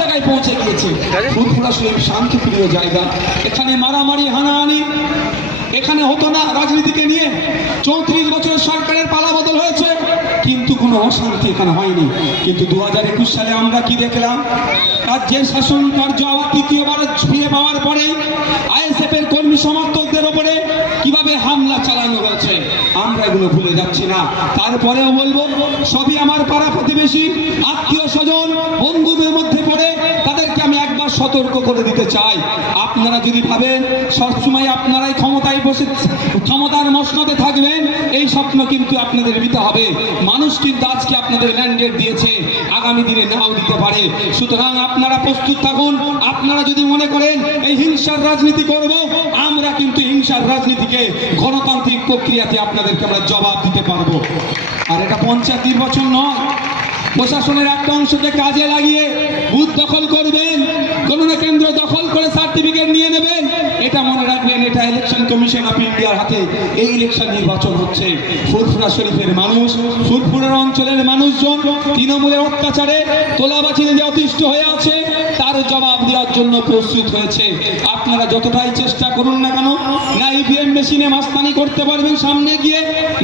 জায়গায় পৌঁছে গিয়েছে। ফুরফুরা শরীফ শান্তিপ্রিয় জায়গা, এখানে মারামারি হানাহানি এখানে হতো না। রাজনীতিকে নিয়ে 34 বছর সরকারের পালা বদল হয়েছে, কিন্তু কোনো অশান্তি এখানে হয়নি। কিন্তু 2021 সালে আমরা কি দেখলাম? রাজ্যের শাসন কার্য আবার তৃতীয়বার ফিরে পাওয়ার পরে আইএসএফ এর কর্মী সমর্থকদের উপরে কিভাবে হামলা চালানো হয়েছে, আমরা এগুলো ভুলে যাচ্ছি না। তারপরেও বলবো, সবই আমার পাড়া প্রতিবেশী, আত্মীয় স্বজন, বন্ধুদের মধ্যে পড়ে তাদেরকে আমি একবার সতর্ক করে দিতে চাই। আপনারা যদি ভাবেন সবসময় আপনারাই ক্ষমতায় বসে ক্ষমতার মসনদে থাকবেন, এই স্বপ্ন কিন্তু আপনাদের নিতে হবে। মানুষ কিন্তু আজকে আপনাদের ম্যান্ডেট দিয়েছে, আগামী দিনে নাও দিতে পারে। সুতরাং আপনারা প্রস্তুত থাকুন। আপনারা যদি মনে করেন এই হিংসার রাজনীতি করব, আমরা কিন্তু হিংসার রাজনীতিকে গণতান্ত্রিক প্রক্রিয়াতে আপনাদেরকে আমরা জবাব দিতে পারবো। আর এটা পঞ্চায়েত নির্বাচন নয়, প্রশাসনের একটা অংশকে কাজে লাগিয়ে বুথ দখল করবেন, গণনা কেন্দ্র দখল করে সার্টিফিকেট নিয়ে নেবেন, এটা মনে রাখবেন, এটা ইলেকশন কমিশন অফ ইন্ডিয়ার হাতে এই ইলেকশন নির্বাচন হচ্ছে। ফুরফুরা শরীফের মানুষ, ফুরফুরার অঞ্চলের মানুষজন তৃণমূলের অত্যাচারে তোলাবাজিতে যে অতিষ্ঠ হয়ে আছে, তার জবাব দেওয়ার জন্য প্রস্তুত হয়েছে। আপনারা যতটাই চেষ্টা করুন না কেন, না ইভিএম মেশিনে মাস্তানি করতে পারবেন সামনে গিয়ে,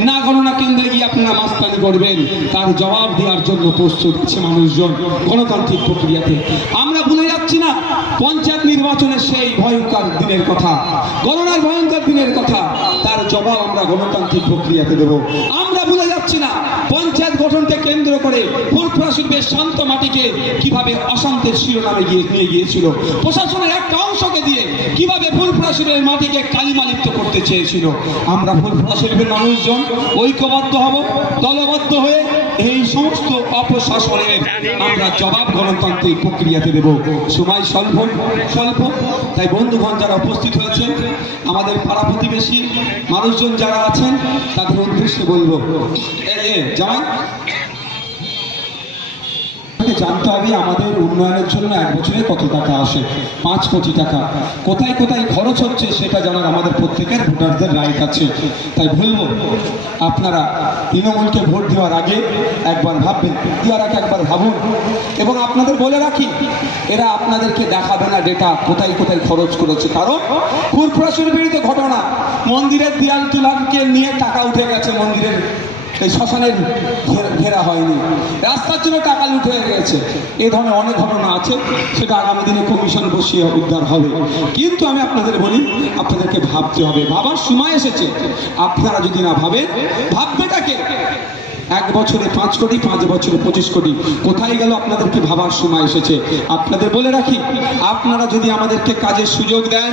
না গণনা কেন্দ্রে গিয়ে আপনারা মাস্তানি করবেন, তার জবাব দেওয়ার জন্য প্রস্তুত আছে মানুষজন গণতান্ত্রিক প্রক্রিয়াতে। আমরা ভুলে যাচ্ছি না পঞ্চায়েত নির্বাচনের সেই ভয়ঙ্কর দিনের কথা, গণনার ভয়ঙ্কর দিনের কথা, তার জবাব আমরা গণতান্ত্রিক প্রক্রিয়াতে দেব। আমরা ভুলে যাচ্ছি না পঞ্চায়েত গঠনকে কেন্দ্র করে ফুরফুরা শরীফের শান্ত মাটিকে কিভাবে অশান্তির শিরোনামে নিয়ে গিয়েছিল, প্রশাসনের একটা অংশকে দিয়ে কিভাবে ফুরফুরা শরীফের মাটিকে কালিমালিপ্ত করতে চেয়েছিল। আমরা ফুরফুরা শরীফের মানুষজন ঐক্যবদ্ধ হব, দলবদ্ধ হয়ে এই সমস্ত অপশাসনের আমরা জবাব গণতান্ত্রিক প্রক্রিয়াতে দেব। সময় স্বল্প, তাই বন্ধুগণ যারা উপস্থিত হয়েছেন, আমাদের পাড়া প্রতিবেশী মানুষজন যারা আছেন, তাদের উদ্দেশ্যে বলবো, জামাই জানতে হবে আমাদের উন্নয়নের জন্য এক বছরে কত টাকা আসে। 5 কোটি টাকা কোথায় কোথায় খরচ হচ্ছে সেটা জানার আমাদের প্রত্যেকের ভোটারদের রাইট আছে। তাই বলবো, আপনারা তৃণমূলকে ভোট দেওয়ার আগে একবার ভাববেন, দেওয়ার আগে একবার ভাবুন। এবং আপনাদের বলে রাখি, এরা আপনাদেরকে দেখাবে না ডেটা কোথায় কোথায় খরচ করেছে। কারণ ফুরফুরা শরীফের ঘটনা, মন্দিরের দেয়াল তুলাকে নিয়ে টাকা উঠে গেছে, মন্দিরের এই শ্মশানের ঘেরা হয়নি, রাস্তার জন্য টাকা লুটে হয়ে গেছে, এই ধরনের অনেক ঘটনা আছে। সেটা আগামী দিনে কমিশন বসিয়ে উদ্ধার হবে। কিন্তু আমি আপনাদের বলি, আপনাদেরকে ভাবতে হবে, ভাবার সময় এসেছে। আপনারা যদি না ভাবেন, ভাববেটাকে? 1 বছরে 5 কোটি, 5 বছরে 25 কোটি, কোথায় গেল? আপনাদেরকে ভাবার সময় এসেছে। আপনাদের বলে রাখি, আপনারা যদি আমাদেরকে কাজের সুযোগ দেন,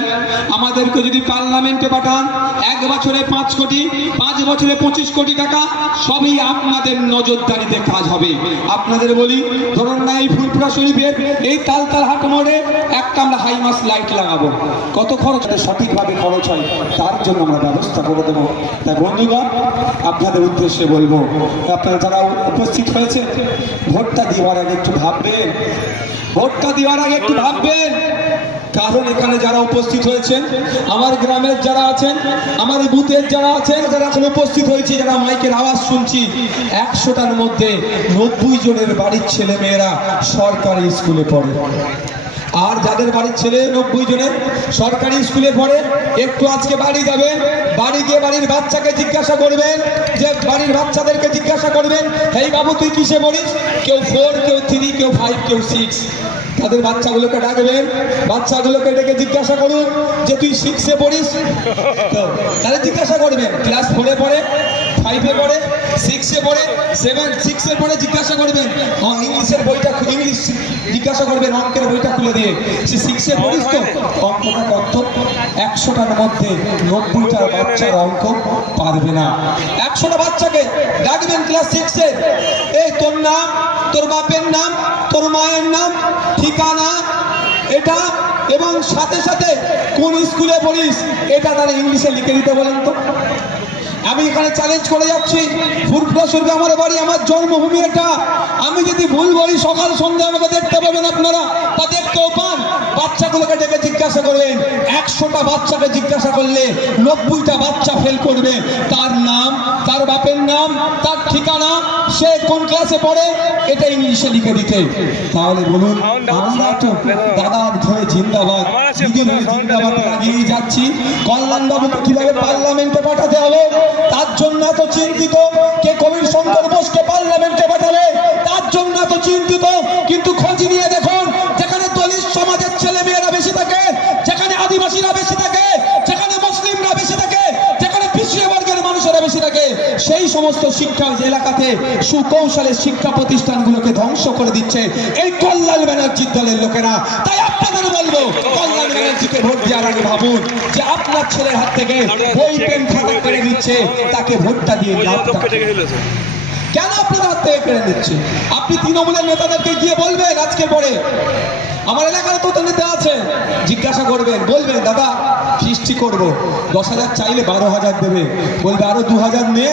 আমাদেরকে যদি পার্লামেন্টে পাঠান, 1 বছরে 5 কোটি, 5 বছরে 25 কোটি টাকা, সবই আপনাদের নজরদারিতে কাজ হবে। আপনাদের বলি, ধরুন না এই ফুরফুরা শরীফের এই তালতাল হাট মোড়ে একটা আমরা হাইমাস লাইট লাগাবো, কত খরচ? সঠিকভাবে খরচ হয়, তার জন্য আমরা ব্যবস্থা করে দেবো। তাই বন্ধুগণ, আপনাদের উদ্দেশ্যে বলবো, আপনারা যারা উপস্থিত হয়েছে, ভোটটা দেওয়ার আগে একটু ভাববেন, ভোটটা দেওয়ার আগে একটু ভাববেন। কারণ এখানে যারা উপস্থিত হয়েছেন, আমার গ্রামের যারা আছেন, আমার বুথের যারা আছেন, যারা এখন উপস্থিত হয়েছে, যারা মাইকের আওয়াজ শুনছি, 100টার মধ্যে 90 জনের বাড়ির ছেলে মেয়েরা সরকারি স্কুলে পড়ে। আর যাদের বাড়ির ছেলে 90 জনের সরকারি স্কুলে পড়ে, একটু আজকে বাড়ি যাবেন, বাড়ি গিয়ে বাড়ির বাচ্চাকে জিজ্ঞাসা করবেন, যে বাড়ির বাচ্চাদেরকে জিজ্ঞাসা করবেন, এই বাবু তুই কিসে পড়িস? কেউ 4, কেউ 3, কেউ 5, কেউ 6। তাদের বাচ্চাগুলোকে ডাকবেন, বাচ্চাগুলোকে ডেকে জিজ্ঞাসা করুন যে তুই 6-এ পড়িস? তাহলে জিজ্ঞাসা করবেন ক্লাস 4-এ পড়ে, 5-এ পড়ে, 6-এ পড়ে, 6-এর পরে জিজ্ঞাসা করবেন ইংলিশের বইটা, ইংলিশ জিজ্ঞাসা করবেন অঙ্কের বইটা খুলে দিয়ে, সে 6-এ পড়িস তো? অঙ্কটা কত? 100টার মধ্যে 90টা বাচ্চার অঙ্ক পারবে না। 100টা বাচ্চাকে ডাকবেন ক্লাস 6-এ, এই তোর নাম, তোর বাপের নাম, তোর মায়ের নাম, ঠিকানা এটা, এবং সাথে সাথে কোন স্কুলে পড়িস এটা তারা ইংলিশে লিখে দিতে বলেন তো। আমি এখানে চ্যালেঞ্জ করে যাচ্ছি, ফুরফুরা শরীফে আমার বাড়ি, আমার জন্মভূমি এটা। আমি যদি ভুল বলি, সকাল সন্ধ্যা আমাকে দেখতে পাবেন আপনারা, তা দেখতেও পান। বাচ্চাগুলোকে ডেকে জিজ্ঞাসা জিজ্ঞাসা করবেন, 100টা বাচ্চাকে জিজ্ঞাসা করলে 90টা বাচ্চা ফেল করবে। তার নাম, তার বাপের নাম, তার ঠিকানা, সে কোন ক্লাসে পড়ে, এটা ইংলিশে লিখে দিতে। তাহলে বলুন, আমরা তো দাদার ধরে জিন্দাবাদ, দিদির হয়ে জিন্দাবাদ লাগিয়ে যাচ্ছি। কল্যাণবাবুকে কিভাবে পার্লামেন্টে পাঠাতে হবে তার জন্য এত চিন্তিত। কে কবির শঙ্কর বোসকে পার্লামেন্টে পাঠাবে তার জন্য এত চিন্তিত। কিন্তু খোঁজ নিয়ে দেখুন, যেখানে দলিত সমাজের ছেলে মেয়েরা বেশি থাকে, যেখানে আদিবাসীরা বেশি থাকে, যেখানে মুসলিমরা বেশি থাকে, যেখানে পিছিয়ে বর্গের মানুষেরা বেশি থাকে, সেই সমস্ত শিক্ষা এলাকাতে সুকৌশলে শিক্ষা প্রতিষ্ঠানগুলোকে ধ্বংস করে দিচ্ছে এই কল্যাণ ব্যানার্জির দলের লোকেরা। তাই আপনাদের বলবো, কল্যাণ ব্যানার্জিকে ভোট দেওয়ার আগে ভাবুন যে আপনার ছেলের হাত থেকে বই পেন খাতা কেড়ে নিচ্ছে, তাকে ভোটটা দিয়ে লাভ। কেন আপনাদের হাত থেকে কেড়ে নিচ্ছে? আপনি তৃণমূলের নেতাদেরকে গিয়ে বলবেন, আজকে পরে আমার এলাকার কত নেতা আছে জিজ্ঞাসা করবেন, বলবেন দাদা ফিস্টি করবো, 10,000 চাইলে 12,000 দেবে, বলবে আরো 2,000 নে,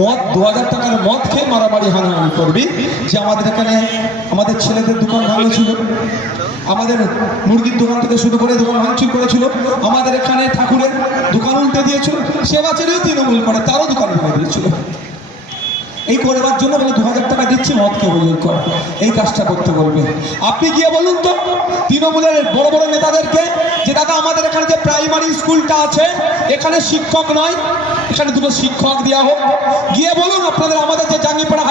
মদ 2,000 টাকার মদ খেয়ে মারামারি হানাহানি করবি। যে আমাদের এখানে আমাদের ছেলেদের দোকান ভাঙেছিল, আমাদের মুরগির দোকান থেকে শুরু করে দোকান ভাঙচুর করেছিল, আমাদের এখানে ঠাকুরের দোকান উল্টে দিয়েছিল, সে বাচ্চারই তৃণমূল করে, তারও দোকান ভেঙে দিয়েছিল। এই করবার জন্য বলে 2,000 টাকা দিচ্ছি মদকে বলে কর, এই কাজটা করতে বলবে। আপনি গিয়ে বলুন তো তৃণমূলের বড় বড় নেতাদেরকে যে দাদা আমাদের এখানে যে প্রাইমারি স্কুলটা আছে এখানে শিক্ষক নয়, এখানে দুটো শিক্ষক দেওয়া হোক। গিয়ে বলুন আপনাদের আমাদের যে জাঙ্গিপাড়া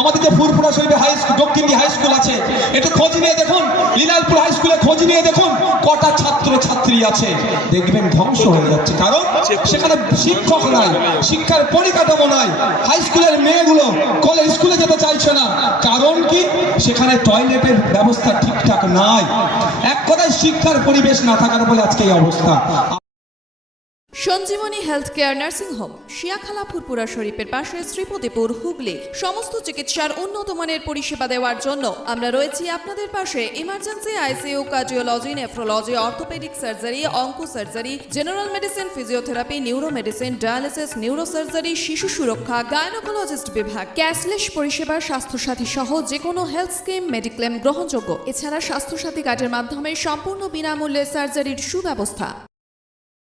আমাদের যে ফুরপুরা শরীফে দক্ষিণ হাই স্কুল আছে, একটু খোঁজ নিয়ে দেখুন। লীলালপুর হাই স্কুলে খোঁজ নিয়ে দেখুন কটা ছাত্র ছাত্রী আছে, দেখবেন ধ্বংস হয়ে যাচ্ছে। কারণ সেখানে শিক্ষক নাই, শিক্ষার পরিকাঠামো নাই, হাই স্কুলের মেয়েগুলো কলেজ স্কুলে যেতে চাইছে না। কারণ কি? সেখানে টয়লেটের ব্যবস্থা ঠিকঠাক নাই। এক কথায় শিক্ষার পরিবেশ না থাকার বলে আজকে এই অবস্থা। Sanjeevani health care nursing home, Siakhala Furfura শরীফের পাশে, শ্রীপতিপুর, হুগলি। সমস্ত চিকিৎসার উন্নত মানের পরিষেবা দেওয়ার জন্য আমরা রয়েছি আপনাদের পাশে। Emergency, ICU, cardiology, nephrology, orthopaedic surgery, onco surgery, general medicine, physiotherapy, neuro medicine, dialysis, neuro surgery, শিশু সুরক্ষা, গাইনোকোলজিস্ট বিভাগ, ক্যাশলেস পরিষেবা, স্বাস্থ্যসাথী সহ যে কোনো হেলথ স্কিম, মেডিক্লেম গ্রহণযোগ্য। এছাড়া স্বাস্থ্যসাথী কার্ডের মাধ্যমে সম্পূর্ণ বিনামূল্যে সার্জারির সুব্যবস্থা।